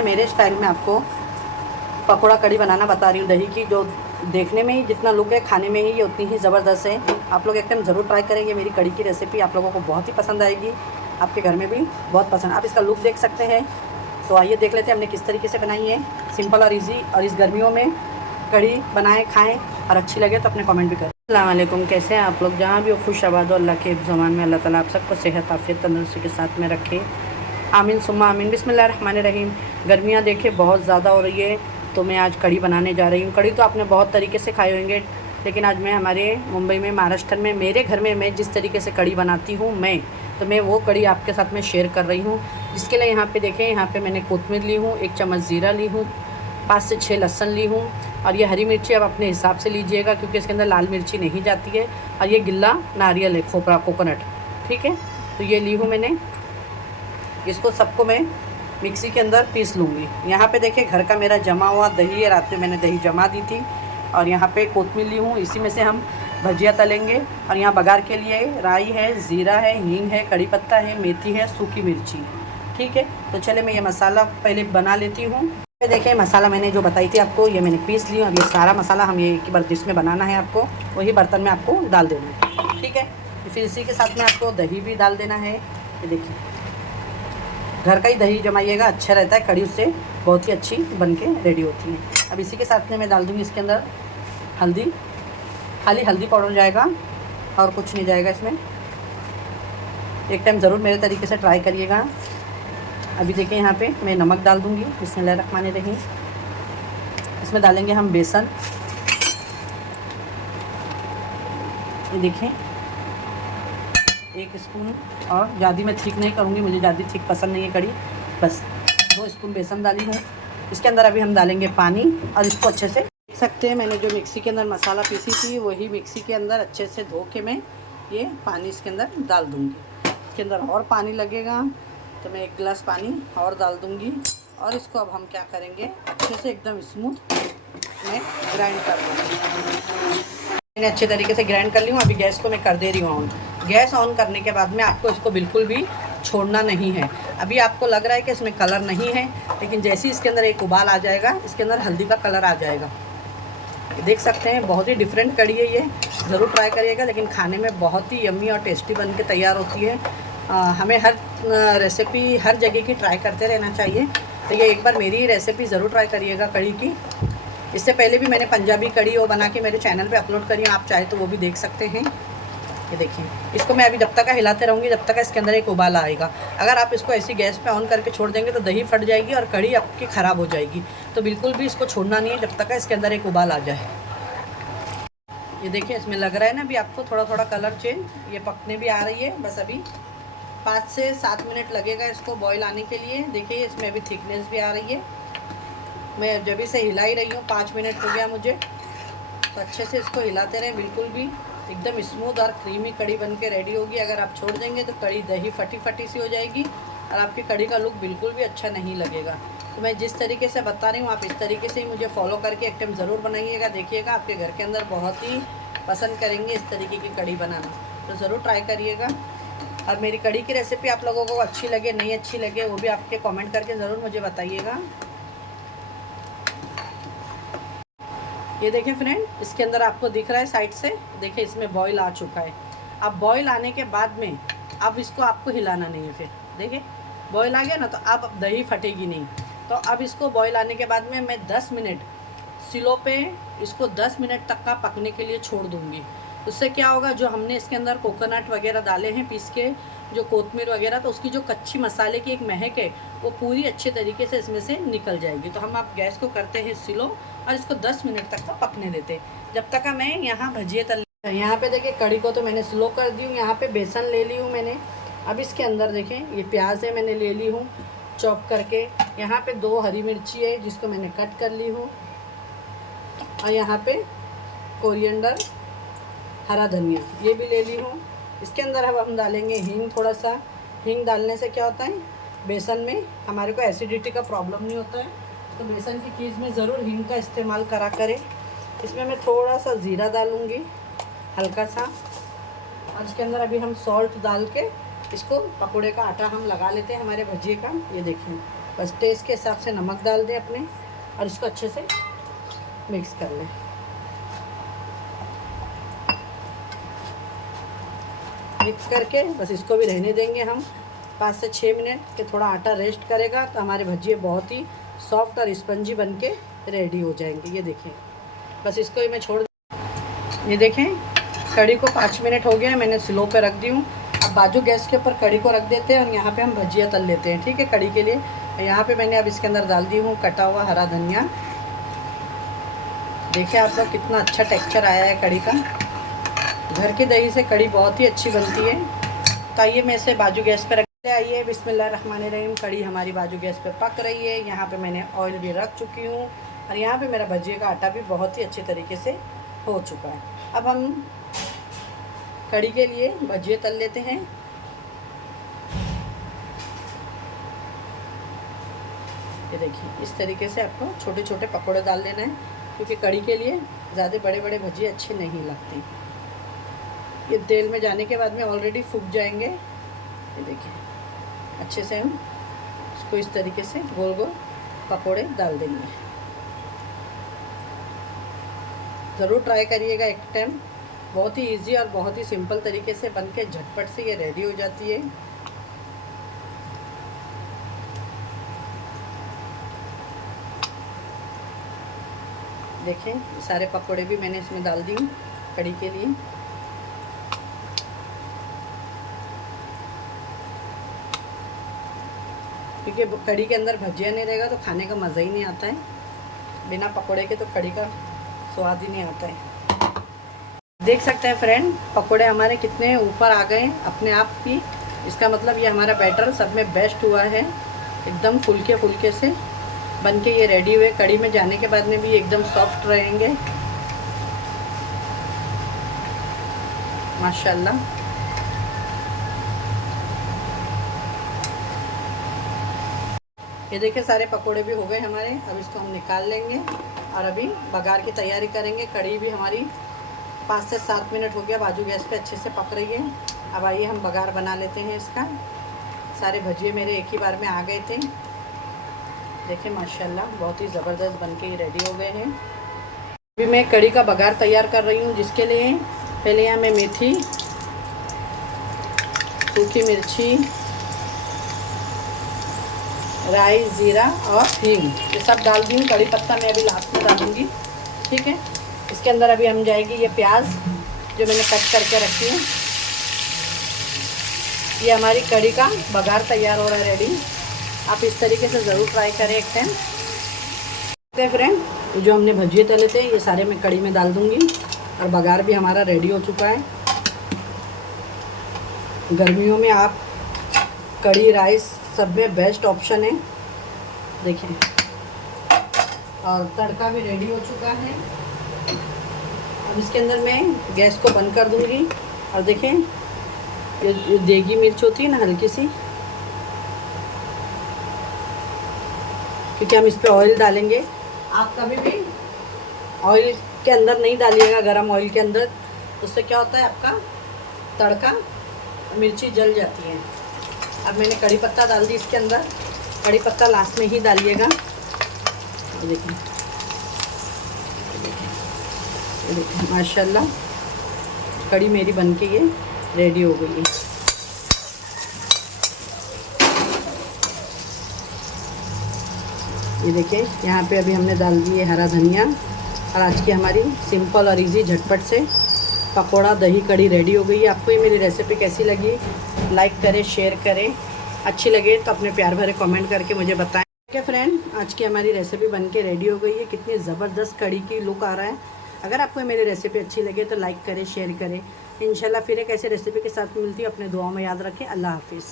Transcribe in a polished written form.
मैं मेरे स्टाइल में आपको पकौड़ा कड़ी बनाना बता रही हूँ दही की, जो देखने में ही जितना लुक है खाने में ही ये उतनी ही ज़बरदस्त है। आप लोग एक टाइम ज़रूर ट्राई करेंगे। मेरी कड़ी की रेसिपी आप लोगों को बहुत ही पसंद आएगी, आपके घर में भी बहुत पसंद। आप इसका लुक देख सकते हैं। तो आइए देख लेते हैं हमने किस तरीके से बनाई है, सिंपल और ईजी। और इस गर्मियों में कड़ी बनाएँ, खाएँ और अच्छी लगे तो अपने कमेंट भी करें। अस्सलाम वालेकुम, कैसे हैं आप लोग? जहाँ भी हो खुश आबाद हो, अल्लाह के ज़मान में अल्लाह ताला आप सबको सेहत आफियत तंदुरुस्ती के साथ में रखे, आमीन सुम्मा आमीन। बिस्मिल्लाहिर्रहमानिर्रहीम। गर्मियाँ देखिए बहुत ज़्यादा हो रही है, तो मैं आज कड़ी बनाने जा रही हूँ। कड़ी तो आपने बहुत तरीके से खाए होंगे, लेकिन आज मैं हमारे मुंबई में, महाराष्ट्र में, मेरे घर में मैं जिस तरीके से कड़ी बनाती हूँ मैं वो कड़ी आपके साथ में शेयर कर रही हूँ। जिसके लिए यहाँ पे देखें, यहाँ पे मैंने कोतमीर ली हूँ, 1 चम्मच ज़ीरा ली हूँ, 5 से 6 लहसुन ली हूँ। और ये हरी मिर्ची आप अपने हिसाब से लीजिएगा, क्योंकि इसके अंदर लाल मिर्ची नहीं जाती है। और ये गिल्ला नारियल है, खोपरा, कोकोनट, ठीक है। तो ये ली हूँ मैंने। इसको सबको मैं मिक्सी के अंदर पीस लूँगी। यहाँ पे देखिए घर का मेरा जमा हुआ दही है, रात में मैंने दही जमा दी थी। और यहाँ पे कोतमीर ली हूँ, इसी में से हम भजिया तलेंगे। और यहाँ बघार के लिए राई है, ज़ीरा है, हींग है, कड़ी पत्ता है, मेथी है, सूखी मिर्ची, ठीक है। तो चले मैं ये मसाला पहले बना लेती हूँ। देखिए मसाला मैंने जो बताई थी आपको, ये मैंने पीस ली। अब ये सारा मसाला हम ये एक बार डिश में बनाना है, आपको वही बर्तन में आपको डाल देना है, ठीक है। फिर इसी के साथ में आपको दही भी डाल देना है। ये देखिए घर का ही दही जमाइएगा, अच्छा रहता है, कड़ी उससे बहुत ही अच्छी बन के रेडी होती है। अब इसी के साथ में मैं डाल दूँगी इसके अंदर हल्दी, खाली हल्दी पाउडर जाएगा और कुछ नहीं जाएगा इसमें। एक टाइम ज़रूर मेरे तरीके से ट्राई करिएगा। अभी देखिए यहाँ पे मैं नमक डाल दूँगी, बिस्मिल्लाहिर्रहमानिर्रहीम। इसमें डालेंगे हम बेसन, ये देखें 1 स्पून। और ज़्यादा मैं थिक नहीं करूँगी, मुझे ज़्यादा थिक पसंद नहीं है कड़ी, बस 2 स्पून बेसन डाली हूँ। इसके अंदर अभी हम डालेंगे पानी और इसको अच्छे से देख सकते हैं। मैंने जो मिक्सी के अंदर मसाला पीसी थी, वही मिक्सी के अंदर अच्छे से धो के मैं ये पानी इसके अंदर डाल दूँगी। इसके अंदर और पानी लगेगा, तो मैं 1 गिलास पानी और डाल दूँगी। और इसको अब हम क्या करेंगे, अच्छे से एकदम स्मूथ मैं ग्राइंड कर दूँगी। मैंने अच्छे तरीके से ग्राइंड कर ली हूँ। अभी गैस को मैं कर दे रही हूँ ऑन। गैस ऑन करने के बाद में आपको इसको बिल्कुल भी छोड़ना नहीं है। अभी आपको लग रहा है कि इसमें कलर नहीं है, लेकिन जैसे ही इसके अंदर एक उबाल आ जाएगा, इसके अंदर हल्दी का कलर आ जाएगा। देख सकते हैं बहुत ही डिफरेंट कड़ी है ये, ज़रूर ट्राई करिएगा। लेकिन खाने में बहुत ही यम्मी और टेस्टी बन के तैयार होती है। हमें हर रेसिपी हर जगह की ट्राई करते रहना चाहिए। तो ये एक बार मेरी रेसिपी ज़रूर ट्राई करिएगा कड़ी की। इससे पहले भी मैंने पंजाबी कड़ी वो बना के मेरे चैनल पे अपलोड करी है, आप चाहे तो वो भी देख सकते हैं। ये देखिए इसको मैं अभी जब तक हिलाते रहूँगी, जब तक इसके अंदर एक उबाल आएगा। अगर आप इसको ऐसी गैस पे ऑन करके छोड़ देंगे तो दही फट जाएगी और कड़ी आपकी ख़राब हो जाएगी। तो बिल्कुल भी इसको छोड़ना नहीं है जब तक इसके अंदर एक उबाल आ जाए। ये देखिए इसमें लग रहा है ना अभी आपको थोड़ा थोड़ा कलर चेंज, ये पकने भी आ रही है। बस अभी 5 से 7 मिनट लगेगा इसको बॉईल आने के लिए। देखिए इसमें अभी थिकनेस भी आ रही है। मैं जब से हिला ही रही हूँ, 5 मिनट हो गया मुझे। तो अच्छे से इसको हिलाते रहें, बिल्कुल भी एकदम स्मूथ और क्रीमी कड़ी बन के रेडी होगी। अगर आप छोड़ देंगे तो कड़ी दही फटी फटी सी हो जाएगी और आपकी कड़ी का लुक बिल्कुल भी अच्छा नहीं लगेगा। तो मैं जिस तरीके से बता रही हूँ, आप इस तरीके से ही मुझे फॉलो करके एक टाइम ज़रूर बनाइएगा। देखिएगा आपके घर के अंदर बहुत ही पसंद करेंगे इस तरीके की कड़ी बनाना, तो ज़रूर ट्राई करिएगा। और मेरी कड़ी की रेसिपी आप लोगों को अच्छी लगे नहीं अच्छी लगे, वो भी आपके कमेंट करके ज़रूर मुझे बताइएगा। ये देखें फ्रेंड, इसके अंदर आपको दिख रहा है साइड से, देखिए इसमें बॉईल आ चुका है। अब बॉईल आने के बाद में अब इसको आपको हिलाना नहीं है। फिर देखिए बॉईल आ गया ना, तो अब दही फटेगी नहीं। तो अब इसको बॉईल आने के बाद में मैं 10 मिनट स्लो पे इसको 10 मिनट तक का पकने के लिए छोड़ दूँगी। उससे क्या होगा, जो हमने इसके अंदर कोकोनट वगैरह डाले हैं पीस के, जो कोतमीर वगैरह, तो उसकी जो कच्ची मसाले की एक महक है वो पूरी अच्छे तरीके से इसमें से निकल जाएगी। तो हम आप गैस को करते हैं स्लो और इसको 10 मिनट तक का पकने देते हैं, जब तक का मैं यहाँ भजिए तल। यहाँ पे देखिए कड़ी को तो मैंने स्लो कर दी हूँ। यहाँ पे बेसन ले ली हूँ मैंने। अब इसके अंदर देखें ये प्याज है, मैंने ले ली हूँ चॉप करके। यहाँ पे 2 हरी मिर्ची है जिसको मैंने कट कर ली हूँ। और यहाँ पे कोरिएंडर, हरा धनिया, ये भी ले ली हूँ। इसके अंदर अब हम डालेंगे हींग थोड़ा सा। हींग डालने से क्या होता है, बेसन में हमारे को एसिडिटी का प्रॉब्लम नहीं होता है। तो बेसन की चीज़ में ज़रूर हींग का इस्तेमाल करा करें। इसमें मैं थोड़ा सा ज़ीरा डालूँगी, हल्का सा। और इसके अंदर अभी हम सॉल्ट डाल के इसको पकोड़े का आटा हम लगा लेते हैं हमारे भजिए का। ये देखिए बस टेस्ट के हिसाब से नमक डाल दें अपने और इसको अच्छे से मिक्स कर लें। मिक्स करके बस इसको भी रहने देंगे हम 5 से 6 मिनट के, थोड़ा आटा रेस्ट करेगा तो हमारे भजिए बहुत ही सॉफ्ट और स्पंजी बन के रेडी हो जाएंगे। ये देखें, बस इसको ही मैं छोड़, ये देखें कढ़ी को 5 मिनट हो गया है, मैंने स्लो पे रख दी हूँ। अब बाजू गैस के ऊपर कढ़ी को रख देते हैं और यहाँ पे हम भजिया तल लेते हैं, ठीक है। कढ़ी के लिए यहाँ पे मैंने अब इसके अंदर डाल दी हूँ कटा हुआ हरा धनिया। देखिए आप लोग कितना अच्छा टेक्सचर आया है कढ़ी का। घर की दही से कढ़ी बहुत ही अच्छी बनती है। तो आइए मैं इसे बाजू गैस पे रख, आइए बिस्मिल्लाहिर्रहमानिर्रहीम। कढ़ी हमारी बाजू गैस पे पक रही है। यहाँ पे मैंने ऑयल भी रख चुकी हूँ और यहाँ पे मेरा भजिए का आटा भी बहुत ही अच्छे तरीके से हो चुका है। अब हम कढ़ी के लिए भजिए तल लेते हैं। ये देखिए इस तरीके से आपको छोटे छोटे पकौड़े डाल देना है, क्योंकि कढ़ी के लिए ज़्यादा बड़े बड़े भजिए अच्छे नहीं लगते। ये तेल में जाने के बाद में ऑलरेडी फूक जाएंगे। ये देखिए अच्छे से हम इसको इस तरीके से गोल गोल पकौड़े डाल देंगे। ज़रूर ट्राई करिएगा एक टाइम। बहुत ही इजी और बहुत ही सिंपल तरीके से बन के झटपट से ये रेडी हो जाती है। देखें सारे पकौड़े भी मैंने इसमें डाल दी कढ़ी के लिए। क्योंकि कढ़ी के अंदर भजिया नहीं रहेगा तो खाने का मज़ा ही नहीं आता है। बिना पकौड़े के तो कढ़ी का स्वाद ही नहीं आता है। देख सकते हैं फ्रेंड, पकोड़े हमारे कितने ऊपर आ गए अपने आप ही। इसका मतलब ये हमारा बैटर सब में बेस्ट हुआ है। एकदम फुल्के फुल्के से बन के ये रेडी हुए। कढ़ी में जाने के बाद में भी एकदम सॉफ्ट रहेंगे माशाल्लाह। ये देखिए सारे पकोड़े भी हो गए हमारे। अब इसको हम निकाल लेंगे और अभी बघार की तैयारी करेंगे। कढ़ी भी हमारी 5 से 7 मिनट हो गया, बाजू गैस पे अच्छे से पक रही है। अब आइए हम बघार बना लेते हैं इसका। सारे भजिए मेरे एक ही बार में आ गए थे। देखिए माशाल्लाह बहुत ही ज़बरदस्त बन के रेडी हो गए हैं। अभी मैं कढ़ी का बघार तैयार कर रही हूँ, जिसके लिए पहले यहाँ मैं मेथी, सूखी मिर्ची, राई, ज़ीरा और हींग ये सब डाल दी हूँ। कड़ी पत्ता मैं अभी लास्ट में डालूँगी, ठीक है। इसके अंदर अभी हम जाएगी ये प्याज जो मैंने कट करके रखी है। ये हमारी कढ़ी का बघार तैयार हो रहा है, रेडी। आप इस तरीके से ज़रूर ट्राई करें एक टाइम। ओके फ्रेंड, जो हमने भजिए तले थे ये सारे मैं कढ़ी में डाल दूँगी और बघार भी हमारा रेडी हो चुका है। गर्मियों में आप कढ़ी राइस सब में बेस्ट ऑप्शन है। देखें और तड़का भी रेडी हो चुका है। अब इसके अंदर मैं गैस को बंद कर दूंगी और देखें ये देगी मिर्च होती है ना हल्की सी, क्योंकि हम इस पे ऑयल डालेंगे। आप कभी भी ऑयल के अंदर नहीं डालिएगा, गरम ऑयल के अंदर। उससे क्या होता है आपका तड़का मिर्ची जल जाती है। अब मैंने कड़ी पत्ता डाल दी इसके अंदर। कड़ी पत्ता लास्ट में ही डालिएगा। देखिए देखिए माशाल्लाह कड़ी मेरी बनके ये रेडी हो गई है। ये देखिए यहाँ पे अभी हमने डाल दी है हरा धनिया। और आज की हमारी सिंपल और इजी झटपट से पकोड़ा दही कड़ी रेडी हो गई है। आपको ये मेरी रेसिपी कैसी लगी लाइक करें, शेयर करें। अच्छी लगे तो अपने प्यार भरे कमेंट करके मुझे बताएं। ठीक है फ्रेंड, आज की हमारी रेसिपी बनके रेडी हो गई है। कितनी ज़बरदस्त कड़ी की लुक आ रहा है। अगर आपको मेरी रेसिपी अच्छी लगे तो लाइक करें, शेयर करें। इंशाल्लाह फिर एक ऐसी रेसिपी के साथ मिलती है। अपने दुआओं में याद रखें। अल्लाह हाफिज़।